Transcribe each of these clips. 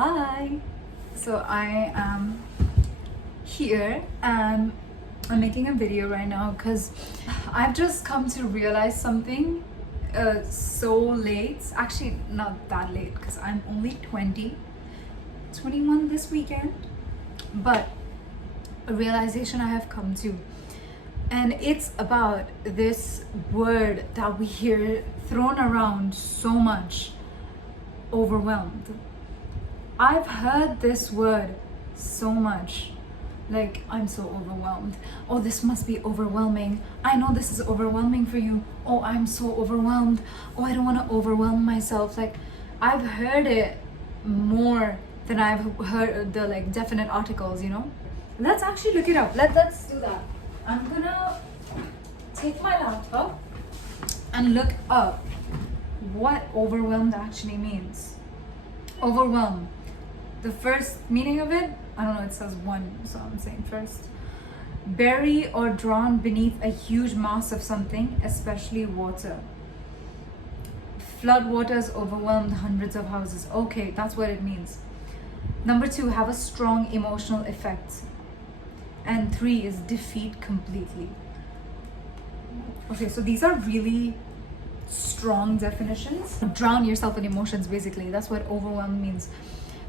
Hi! So I am here and I'm making a video right now because I've just come to realize something so late. Actually, not that late because I'm only 21 this weekend. But a realization I have come to, and it's about this word that we hear thrown around so much: overwhelmed. I've heard this word so much, like, I'm so overwhelmed. Oh, this must be overwhelming. I know this is overwhelming for you. Oh, I'm so overwhelmed. Oh, I don't want to overwhelm myself. Like, I've heard it more than I've heard the like definite articles, you know. Let's actually look it up. Let's do that. I'm gonna take my laptop and look up what overwhelmed actually means. Overwhelm. The first meaning of it, I don't know, it says one, so I'm saying first. Bury or drown beneath a huge mass of something, especially water. Flood waters overwhelmed hundreds of houses. Okay, that's what it means. Number 2, have a strong emotional effect. And 3 is defeat completely. Okay, so these are really strong definitions. Drown yourself in emotions, basically. That's what overwhelm means.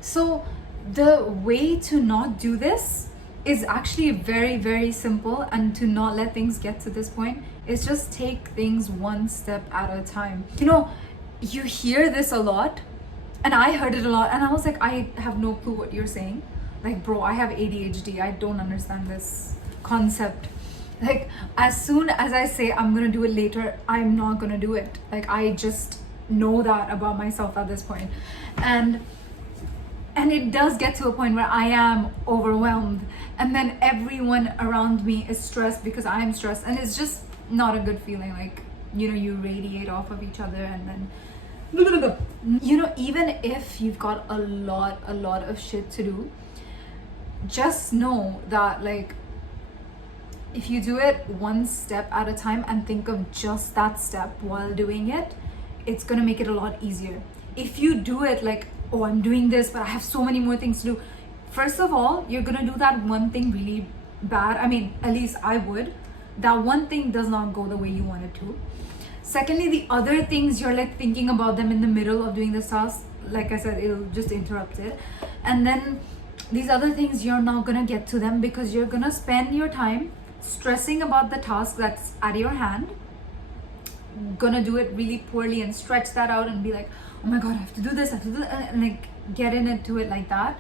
So the way to not do this is actually very, very simple, and to not let things get to this point is just take things one step at a time. You know, you hear this a lot, and I heard it a lot, and I was like, I have no clue what you're saying. Like, bro, I have ADHD. I don't understand this concept. Like, as soon as I say I'm gonna do it later, I'm not gonna do it. Like, I just know that about myself at this point. And it does get to a point where I am overwhelmed, and then everyone around me is stressed because I am stressed, and it's just not a good feeling. Like, you know, you radiate off of each other, and then, you know, even if you've got a lot of shit to do, just know that, like, if you do it one step at a time and think of just that step while doing it, it's gonna make it a lot easier. If you do it like, oh, I'm doing this, but I have so many more things to do, first of all, you're gonna do that one thing really bad. I mean, at least I would. That one thing does not go the way you want it to. Secondly, the other things, you're like thinking about them in the middle of doing this task. Like I said, it'll just interrupt it. And then these other things, you're not gonna get to them because you're gonna spend your time stressing about the task that's at your hand, gonna do it really poorly and stretch that out and be like, oh my god, I have to do this, I have to do that, and like get into it like that.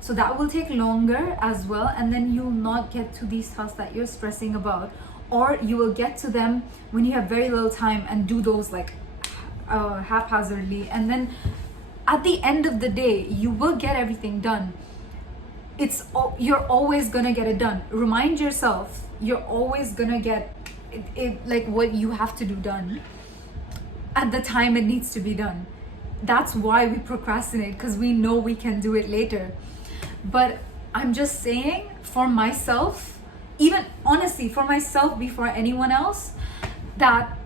So that will take longer as well, and then you'll not get to these tasks that you're stressing about, or you will get to them when you have very little time and do those like haphazardly, and then at the end of the day you will get everything done. You're always gonna get it done. Remind yourself, you're always gonna get it, like what you have to do done at the time it needs to be done. That's why we procrastinate, because we know we can do it later. But I'm just saying, for myself, even honestly for myself before anyone else, that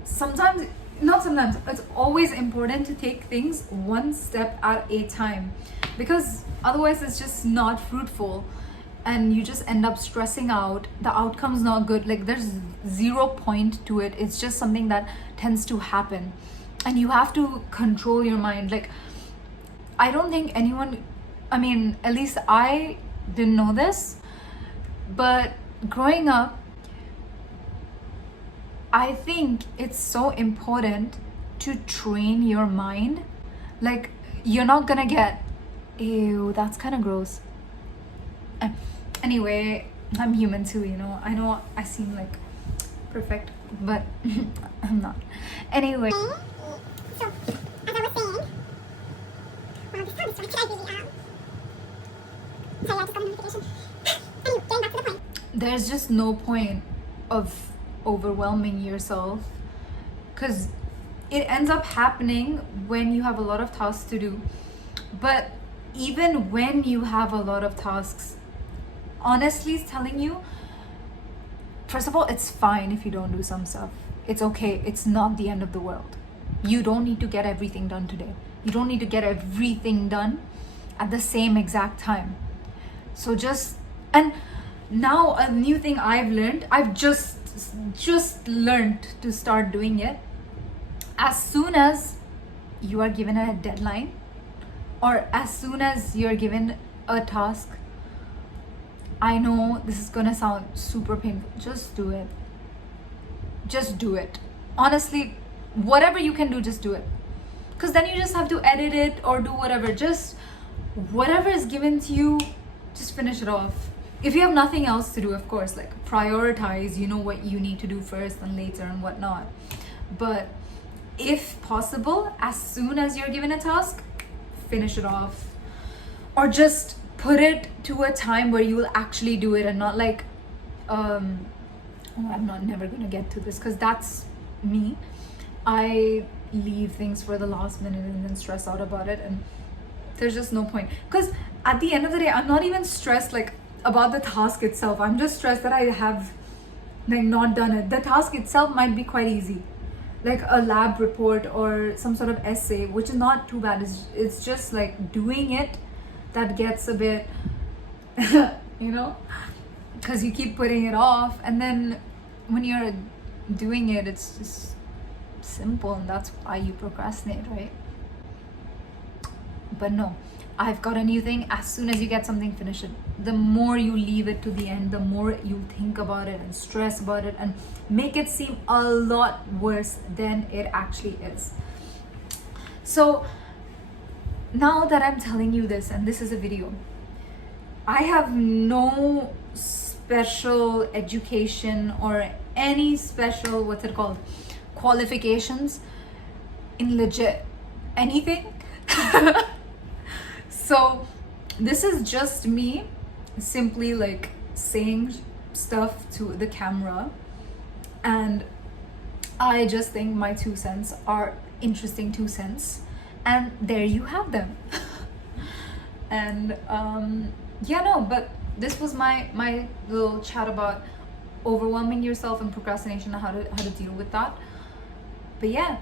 it's always important to take things one step at a time, because otherwise it's just not fruitful and you just end up stressing out. The outcome's not good. Like, there's 0 point to it. It's just something that tends to happen, and you have to control your mind. Like, I don't think anyone, I mean, at least I didn't know this, but growing up, I think it's so important to train your mind. Like, you're not gonna get, ew, that's kind of gross. Anyway, I'm human too, you know. I know I seem like perfect, but I'm not. Anyway. So, as I was saying, well, this time it's I really sorry, I just got a notification. Anyway, getting back to the point. There's just no point of overwhelming yourself, because it ends up happening when you have a lot of tasks to do. But even when you have a lot of tasks, honestly telling you, first of all, it's fine if you don't do some stuff. It's okay. It's not the end of the world. You don't need to get everything done today. You don't need to get everything done at the same exact time. So and now a new thing I've learned, I've just learned to start doing it. As soon as you are given a deadline, or as soon as you're given a task, I know this is gonna sound super painful, just do it. Just do it. Honestly, whatever you can do, just do it. Because then you just have to edit it or do whatever. Just whatever is given to you, just finish it off. If you have nothing else to do, of course, like prioritize, you know what you need to do first and later and whatnot. But if possible, as soon as you're given a task, finish it off. Or just put it to a time where you will actually do it, and not like, I'm never gonna get to this, because that's me. I leave things for the last minute and then stress out about it, and there's just no point. Because at the end of the day, I'm not even stressed like about the task itself. I'm just stressed that I have like not done it. The task itself might be quite easy, like a lab report or some sort of essay, which is not too bad. It's just like doing it that gets a bit because you keep putting it off, and then when you're doing it, it's just simple, and that's why you procrastinate, right? But no, I've got a new thing. As soon as you get something, finish it. The more you leave it to the end, the more you think about it and stress about it and make it seem a lot worse than it actually is. So now that I'm telling you this, and this is a video, I have no special education or any special, qualifications in legit anything. So this is just me simply like saying stuff to the camera, and I just think my 2 cents are interesting 2 cents, and there you have them. And but this was my little chat about overwhelming yourself and procrastination and how to deal with that. But yeah,